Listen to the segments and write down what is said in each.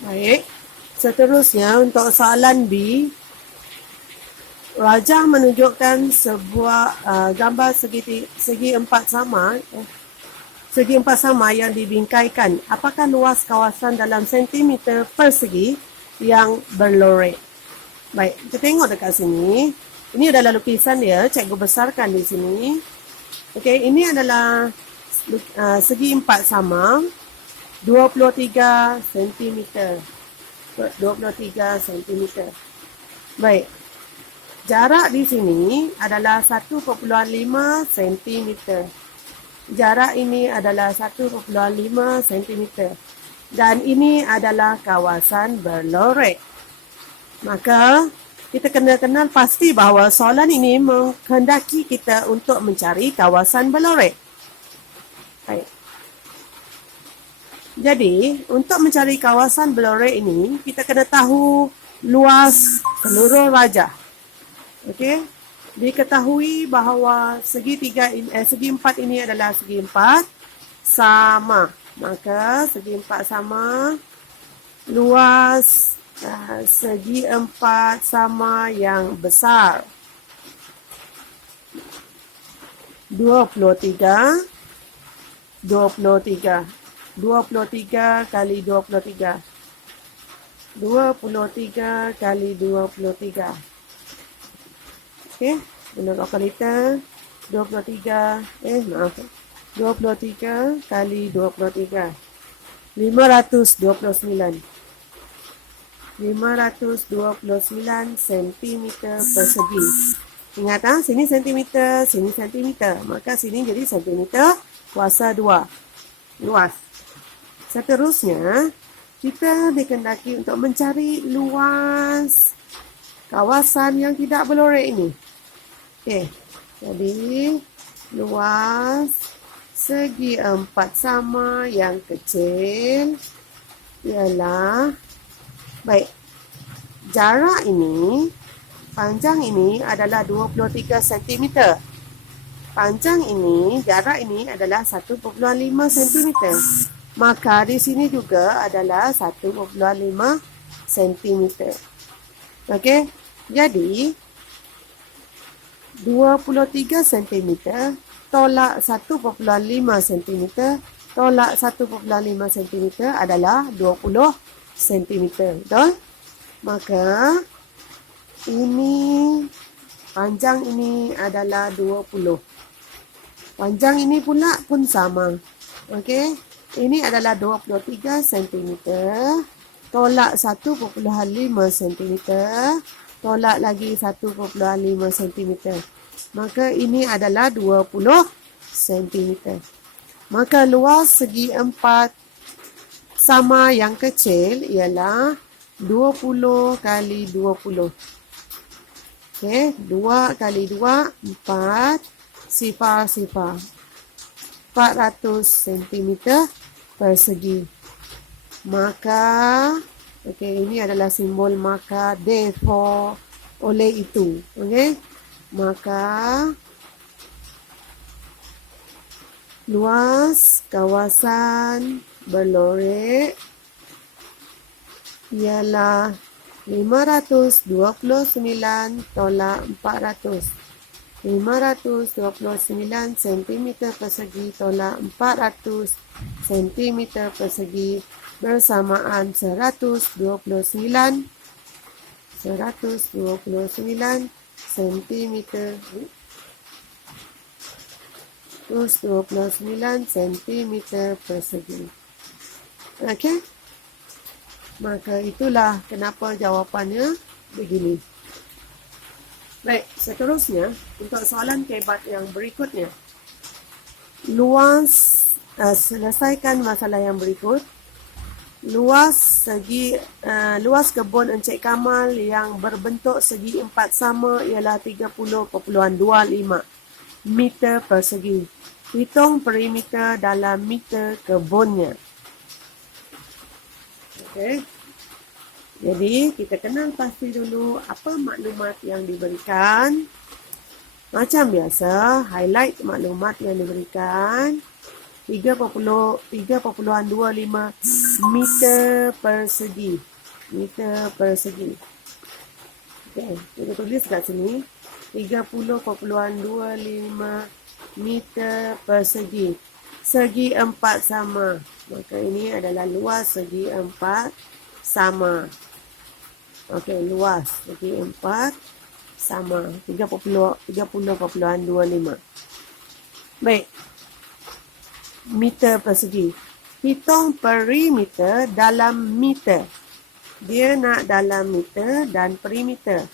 Baik. Seterusnya untuk soalan B, rajah menunjukkan sebuah gambar segi empat sama yang dibingkaikan. Apakah luas kawasan dalam sentimeter persegi yang berlorek? Baik, kita tengok dekat sini. Ini adalah lukisan dia, cikgu besarkan di sini. Okey, ini adalah segi empat sama 23 cm. 23 cm. Baik. Jarak di sini adalah 1,5 cm. Jarak ini adalah 1,5 cm. Dan ini adalah kawasan berlorek. Maka kita kena kenal pasti bahawa soalan ini menghendaki kita untuk mencari kawasan berlorek. Baik. Jadi, untuk mencari kawasan berlorek ini, kita kena tahu luas seluruh rajah. Okey? Diketahui bahawa segi empat ini adalah segi empat sama. Maka segi empat sama, luas segi empat sama yang besar. 23 kali 23. 23 kali 23. Okey, guna kalkulator. 23 kali 23. 529. 529 cm persegi. Ingat sini sentimeter, sini sentimeter. Maka sini jadi sentimeter kuasa 2. Luas. Seterusnya, kita dikehendaki untuk mencari luas kawasan yang tidak berlorek ini. Okey. Jadi, luas segi empat sama yang kecil ialah, baik, jarak ini, panjang ini adalah 23 cm. Panjang ini, jarak ini adalah 1,5 cm. Maka di sini juga adalah 1,5 cm. Okey, jadi 23 cm tolak 1,5 cm tolak 1,5 cm adalah 20 cm. Betul? Maka ini panjang ini adalah 20. Panjang ini pula pun sama. Okey. Ini adalah 23 cm tolak 1,5 cm tolak lagi 1,5 cm. Maka ini adalah 20 cm. Maka luas segi empat sama yang kecil ialah 20 kali 20. Okey, 2 kali 2, 4, sifar. 400 cm persegi. Maka, okey, ini adalah simbol maka, therefore, oleh itu. Okey, maka luas kawasan berlorek ialah 529 tolak 400. 529 cm persegi tolak 400 cm persegi bersamaan 129 cm 129 cm persegi. Okey? Maka itulah kenapa jawapannya begini. Baik, seterusnya untuk soalan kebat yang berikutnya. Selesaikan masalah yang berikut. Luas kebun Encik Kamal yang berbentuk segi empat sama ialah 30.25 meter persegi. Hitung perimeter dalam meter kebunnya. Okey. Jadi, kita kenal pasti dulu apa maklumat yang diberikan. Macam biasa, highlight maklumat yang diberikan. 3.25 meter persegi. Meter persegi. Okey, kita tulis kat sini 30.25 meter persegi. Segi 4 sama. Maka ini adalah luas segi 4 sama. Okey, luas segi 4 sama 30.25. Baik. Meter persegi. Hitung perimeter dalam meter. Dia nak dalam meter dan perimeter.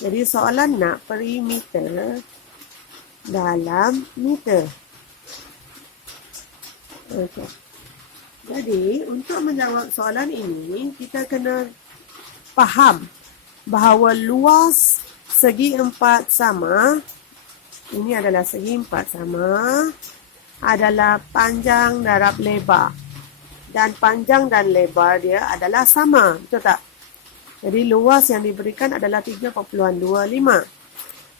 Jadi soalan nak perimeter dalam meter. Okey. Jadi untuk menjawab soalan ini, kita kena faham bahawa luas segi 4 sama, ini adalah segi 4 sama, adalah panjang darab lebar. Dan panjang dan lebar dia adalah sama, betul tak? Jadi luas yang diberikan adalah 3.25.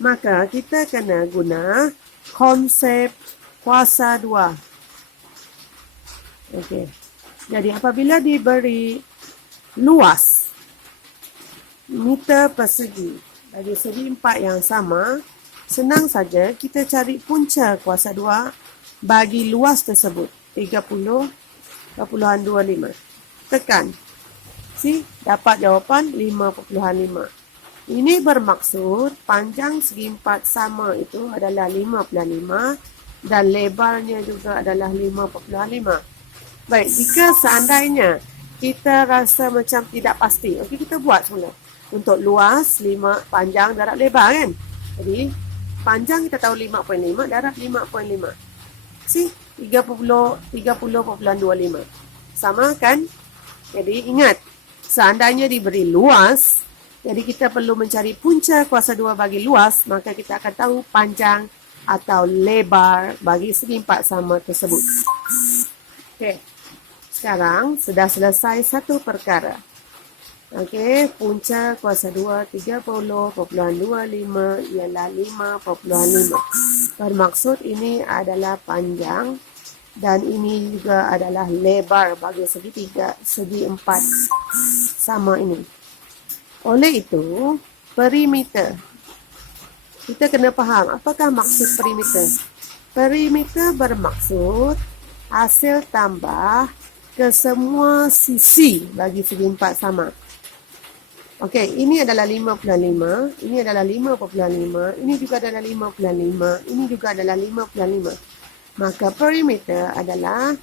Maka kita kena guna konsep kuasa 2. Okey. Jadi apabila diberi luas meter persegi bagi segi 4 yang sama, senang saja kita cari punca kuasa 2 bagi luas tersebut 30.25. Tekan. Dapat jawapan 5.5. Ini bermaksud panjang segi 4 sama itu adalah 5.5 dan lebarnya juga adalah 5.5. Baik, jika seandainya kita rasa macam tidak pasti, okey, kita buat semula. Untuk luas 5 panjang darab lebar kan. Jadi panjang kita tahu 5.5 darab 5.5. 30.25. Sama kan? Jadi ingat, seandainya diberi luas, jadi kita perlu mencari punca kuasa 2 bagi luas, maka kita akan tahu panjang atau lebar bagi segi 4 sama tersebut. Okey. Sekarang sudah selesai satu perkara. Okey, punca kuasa 2 30.25 ialah 5.5. Bermaksud ini adalah panjang dan ini juga adalah lebar bagi segi 4 sama ini. Oleh itu, perimeter. Kita kena faham apakah maksud perimeter. Perimeter bermaksud hasil tambah ke semua sisi bagi segi 4 sama. Okey, ini adalah 5.5, ini adalah 5.5, ini juga adalah 5.5, ini juga adalah 5.5. Maka perimeter adalah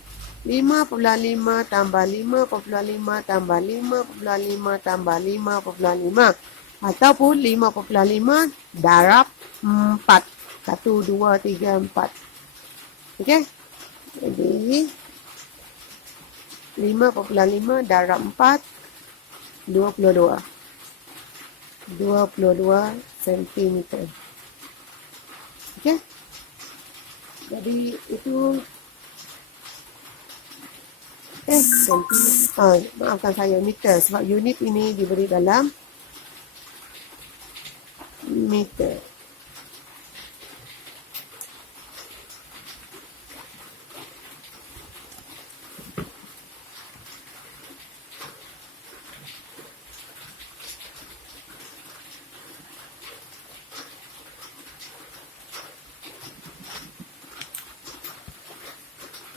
5.5 tambah 5.5 tambah 5.5 tambah 5.5 ataupun 5.5 darab 4. 1, 2, 3, 4. Okey? Jadi 5.5 darab 4 22 cm. Okey? Jadi itu maafkan saya, meter, sebab unit ini diberi dalam meter.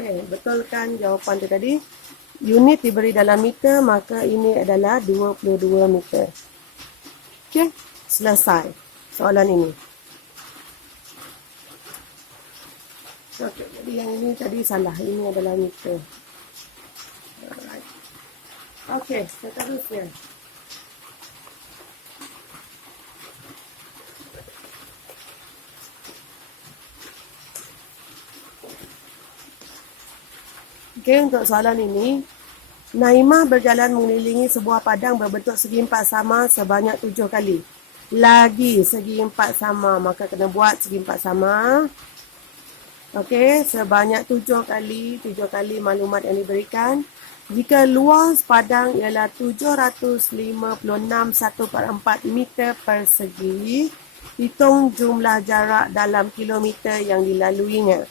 Betulkan jawapan tu tadi. Unit diberi dalam meter, maka ini adalah 22 meter. Okey, selesai soalan ini. Okey, jadi yang ini tadi salah. Ini adalah meter. Alright. Okey, seterusnya. Okey, untuk soalan ini, Naimah berjalan mengelilingi sebuah padang berbentuk segi 4 sama sebanyak 7 kali. Lagi segi 4 sama, maka kena buat segi 4 sama. Okey, sebanyak 7 kali maklumat yang diberikan. Jika luas padang ialah 756 1/4 meter persegi, hitung jumlah jarak dalam kilometer yang dilaluinya.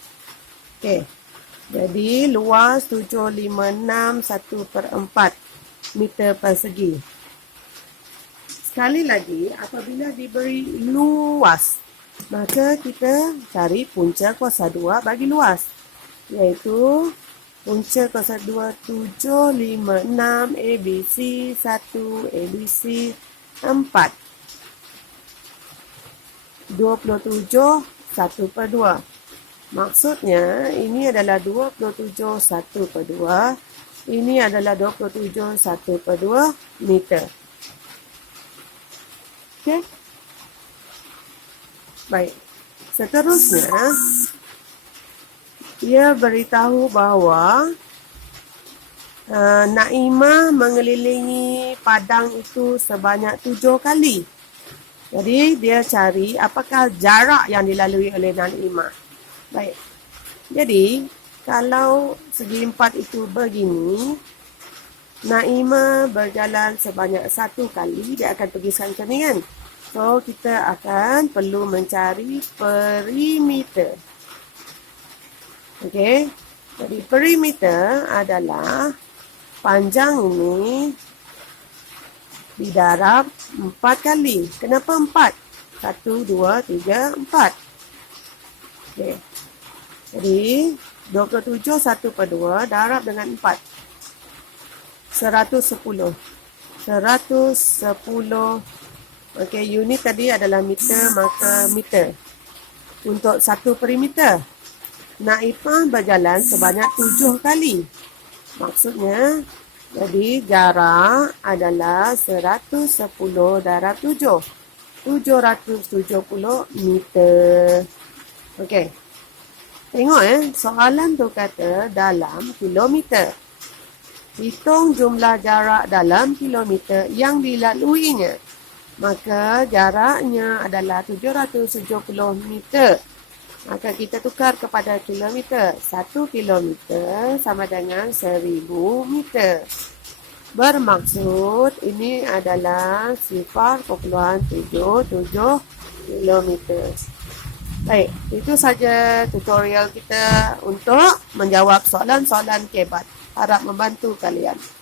Okey. Jadi luas 756 1/4 meter persegi. Sekali lagi, apabila diberi luas, maka kita cari punca kuasa 2 bagi luas. Iaitu punca kuasa 2 756 ABC 1 ABC 4 27 1/2. Maksudnya ini adalah 27 1/2. Ini adalah 27 1/2 meter. Okey. Baik. Seterusnya, ia beritahu bahawa Naimah mengelilingi padang itu sebanyak 7 kali. Jadi dia cari apakah jarak yang dilalui oleh Naimah. Baik. Jadi kalau segi 4 itu begini, Naimah berjalan sebanyak 1 kali, dia akan pergi sana ni kan. So kita akan perlu mencari perimeter. Okey. Jadi perimeter adalah panjang ini didarab 4 kali. Kenapa 4? 1, 2, 3, 4. Okey. Jadi 27 1/2 darab dengan 4. 110. 110. Okey, unit tadi adalah meter maka meter. Untuk 1 perimeter, Naimah berjalan sebanyak 7 kali. Maksudnya, jadi jarak adalah 110 darab 7. 770 meter. Okey. Tengok soalan tu kata dalam kilometer. Hitung jumlah jarak dalam kilometer yang dilaluinya. Maka jaraknya adalah 770 meter. Maka kita tukar kepada kilometer. 1 kilometer sama dengan 1000 meter. Bermaksud ini adalah 0.77 kilometer. Baik, itu saja tutorial kita untuk menjawab soalan-soalan kebat. Harap membantu kalian.